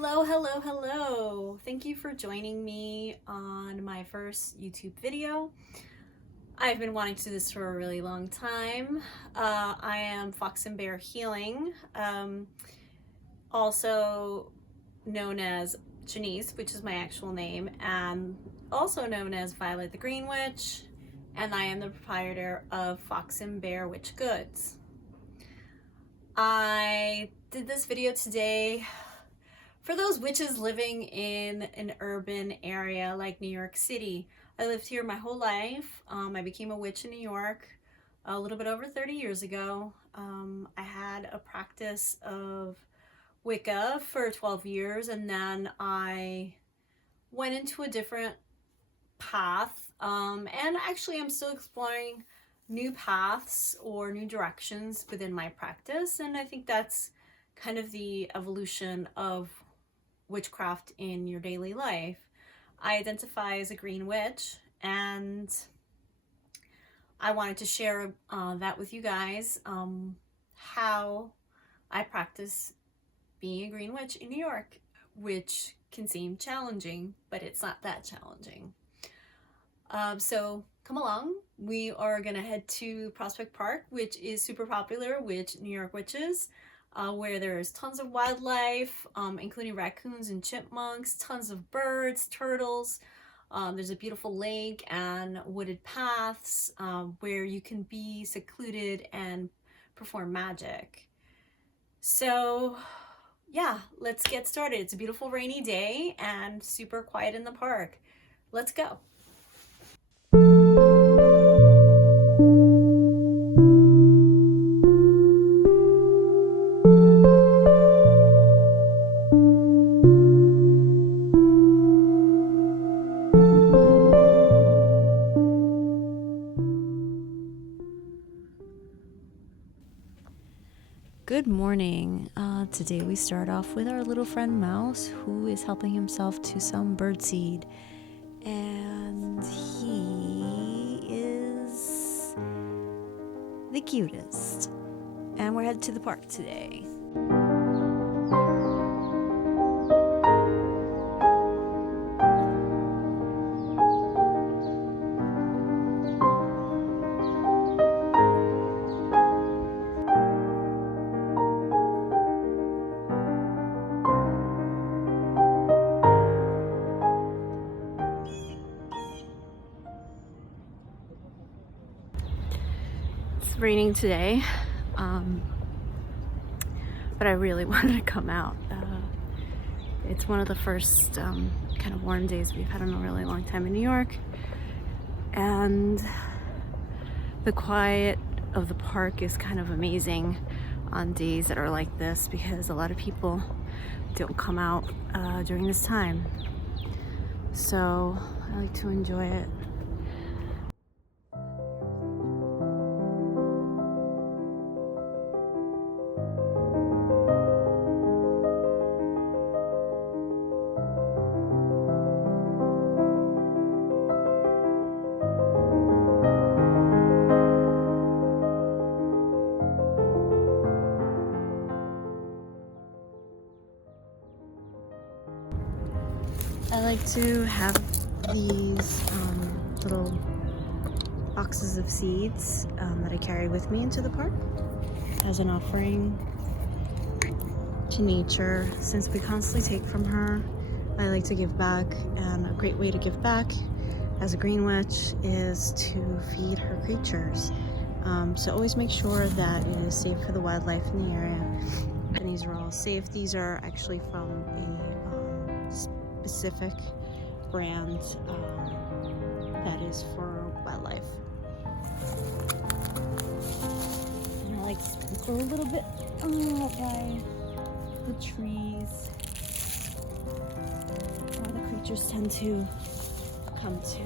Hello, hello, hello. Thank you for joining me on my first YouTube video. I've been wanting to do this for a really long time. I am Fox and Bear Healing, also known as Janice, which is my actual name, and also known as Violet the Green Witch, and I am the proprietor of Fox and Bear Witch Goods. I did this video today for those witches living in an urban area like New York City. I lived here my whole life. I became a witch in New York a little bit over 30 years ago. I had a practice of Wicca for 12 years, and then I went into a different path. And actually I'm still exploring new paths or new directions within my practice, and I think that's kind of the evolution of witchcraft in your daily life. I identify as a green witch, and I wanted to share that with you guys, how I practice being a green witch in New York, which can seem challenging, but it's not that challenging. So come along. We are gonna head to Prospect Park, which is super popular with New York witches, where there's tons of wildlife, including raccoons and chipmunks, tons of birds, turtles. There's a beautiful lake and wooded paths where you can be secluded and perform magic. So yeah, let's get started. It's a beautiful rainy day and super quiet in the park. Let's go. Good morning. Today we start off with our little friend Mouse, who is helping himself to some birdseed, and he is the cutest. And we're headed to the park today. It's raining today, but I really wanted to come out. It's one of the first kind of warm days we've had in a really long time in New York, and the quiet of the park is kind of amazing on days that are like this, because a lot of people don't come out during this time, so I like to enjoy it. I like to have these little boxes of seeds that I carry with me into the park as an offering to nature. Since we constantly take from her, I like to give back, and a great way to give back as a green witch is to feed her creatures. So always make sure that it is safe for the wildlife in the area, and these are all safe. These are actually from a specific brand that is for wildlife. And I like to sprinkle a little bit by the trees where the creatures tend to come to.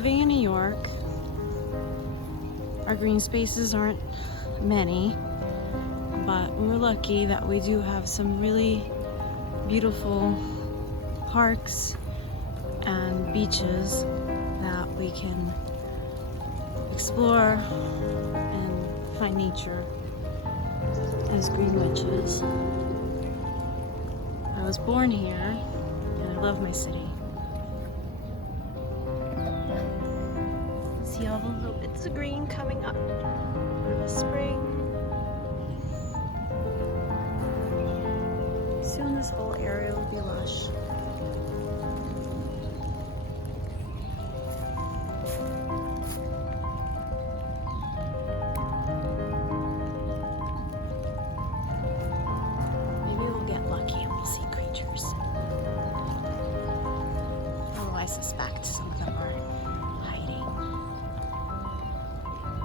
living in New York, our green spaces aren't many, but we're lucky that we do have some really beautiful parks and beaches that we can explore and find nature as green witches. I was born here and I love my city. See all the little bits of green coming up for the spring. Soon this whole area will be lush. Maybe we'll get lucky and we'll see creatures. Although I suspect some of them are hiding.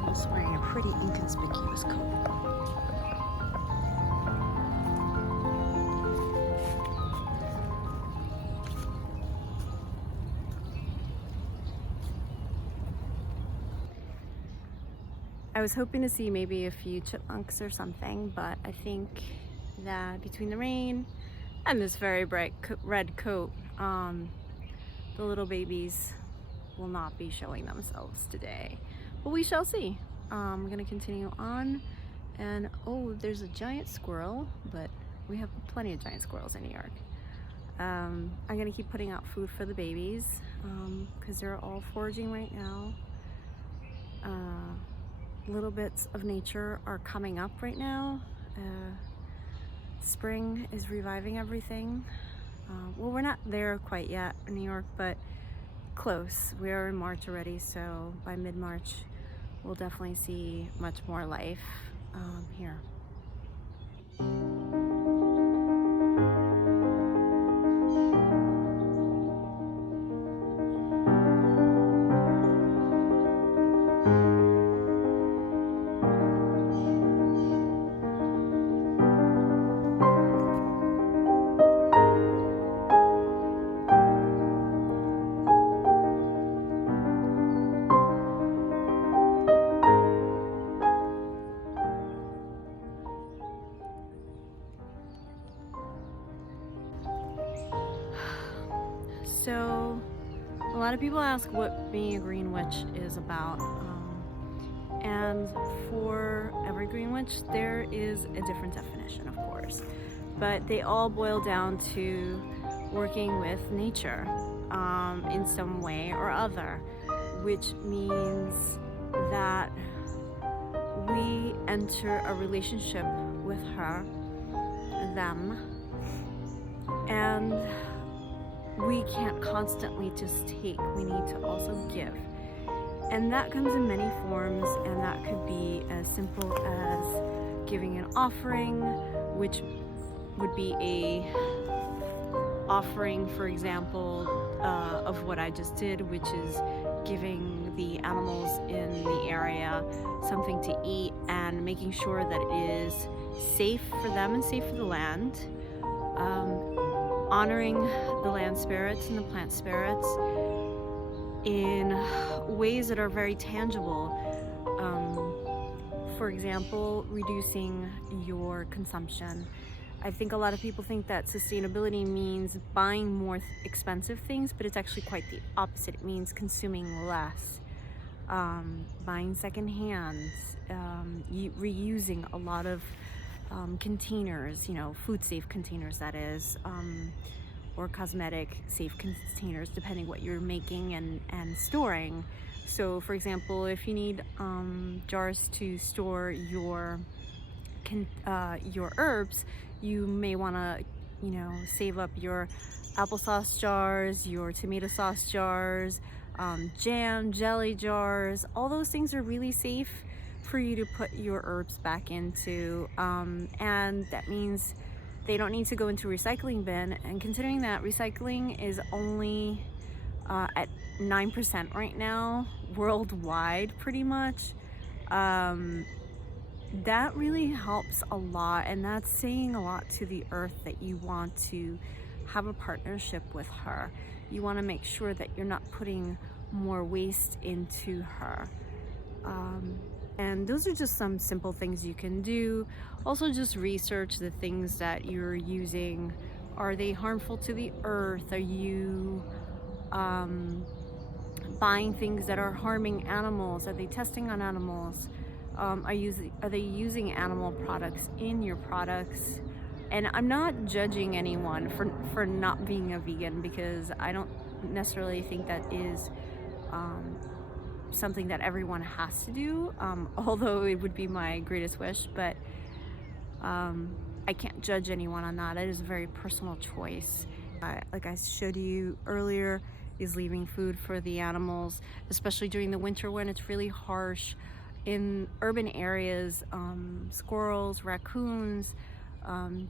I'm also wearing a pretty inconspicuous coat. I was hoping to see maybe a few chipmunks or something, but I think that between the rain and this very bright red coat, the little babies will not be showing themselves today. But we shall see. We're gonna continue on, and oh, there's a giant squirrel, but we have plenty of giant squirrels in New York. I'm gonna keep putting out food for the babies because they're all foraging right now. Little bits of nature are coming up right now. Spring is reviving everything. Well, we're not there quite yet in New York, but close. We are in March already, so by mid-March we'll definitely see much more life here. So, a lot of people ask what being a green witch is about, and for every green witch there is a different definition, of course, but they all boil down to working with nature in some way or other, which means that we enter a relationship with her, them, and we can't constantly just take, we need to also give. And that comes in many forms, and that could be as simple as giving an offering, which would be a offering, for example, of what I just did, which is giving the animals in the area something to eat and making sure that it is safe for them and safe for the land. Honoring the land spirits and the plant spirits in ways that are very tangible. For example, reducing your consumption. I think a lot of people think that sustainability means buying more expensive things, but it's actually quite the opposite. It means consuming less, buying secondhand, reusing a lot of containers, food safe containers, that is, or cosmetic safe containers, depending what you're making and storing. So for example, if you need jars to store your herbs, you may want to save up your applesauce jars, your tomato sauce jars, jam, jelly jars. All those things are really safe for you to put your herbs back into, and that means they don't need to go into recycling bin. And considering that recycling is only at 9% right now worldwide, pretty much, that really helps a lot, and that's saying a lot to the earth that you want to have a partnership with her. You want to make sure that you're not putting more waste into her. And those are just some simple things you can do. Also, just research the things that you're using. Are they harmful to the earth? Are you buying things that are harming animals? Are they testing on animals? Are they using animal products in your products? And I'm not judging anyone for not being a vegan, because I don't necessarily think that is something that everyone has to do, although it would be my greatest wish. But I can't judge anyone on that. It is a very personal choice. Like I showed you earlier, is leaving food for the animals, especially during the winter when it's really harsh. In urban areas, squirrels, raccoons,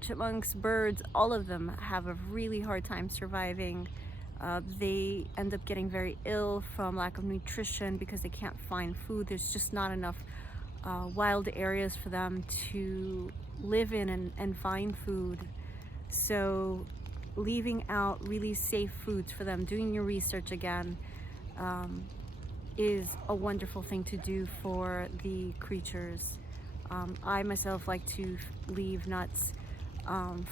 chipmunks, birds, all of them have a really hard time surviving. They end up getting very ill from lack of nutrition because they can't find food. There's just not enough wild areas for them to live in and find food. So leaving out really safe foods for them, doing your research again, is a wonderful thing to do for the creatures. I myself like to leave nuts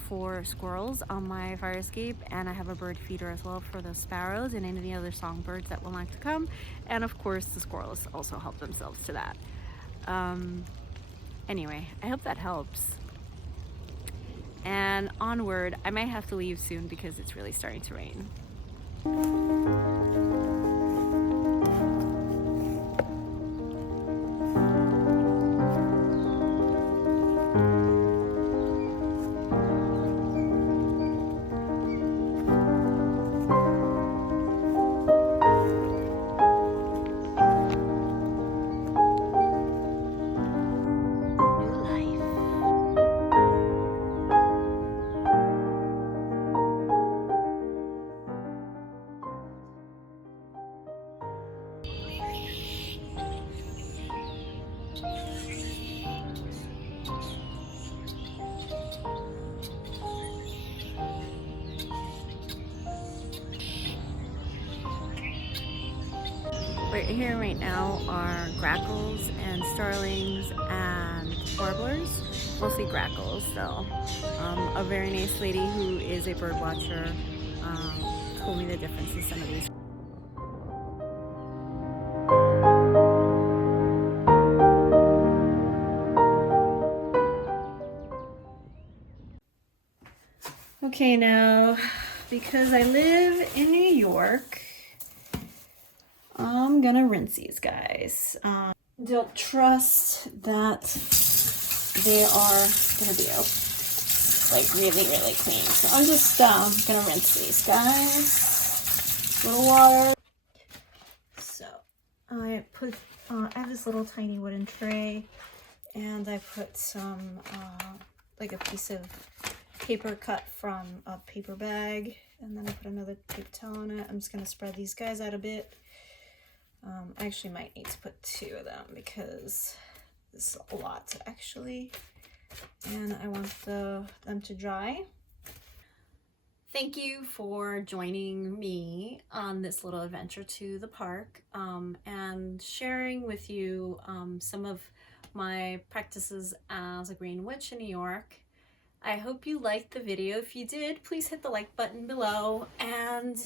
for squirrels on my fire escape, and I have a bird feeder as well for the sparrows and any other songbirds that will like to come. And of course the squirrels also help themselves to that. Anyway, I hope that helps. And onward, I might have to leave soon because it's really starting to rain. Right here right now are grackles and starlings and warblers, mostly grackles though. A very nice lady who is a bird watcher told me the difference in some of these. Okay, now because I live in New York, I'm gonna rinse these guys. Don't trust that they are gonna be like really clean. So I'm just gonna rinse these guys. Little water. So I have this little tiny wooden tray, and I put some like a piece of paper cut from a paper bag, and then I put another paper towel on it. I'm just gonna spread these guys out a bit. I actually might need to put 2 of them because this is a lot actually, and I want them to dry. Thank you for joining me on this little adventure to the park, and sharing with you some of my practices as a green witch in New York. I hope you liked the video. If you did, please hit the like button below, and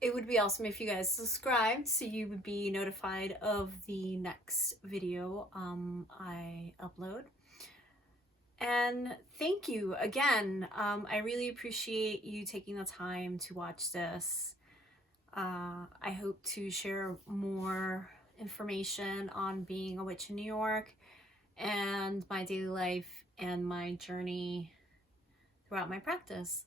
it would be awesome if you guys subscribed so you would be notified of the next video I upload. And thank you again. I really appreciate you taking the time to watch this. I hope to share more information on being a witch in New York and my daily life and my journey throughout my practice.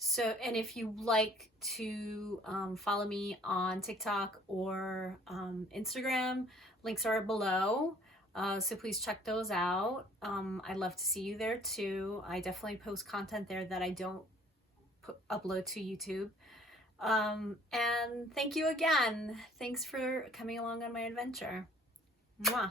So, and if you like to follow me on TikTok or Instagram, links are below. So please check those out. I'd love to see you there too. I definitely post content there that I don't upload to YouTube. And thank you again. Thanks for coming along on my adventure. Mwah.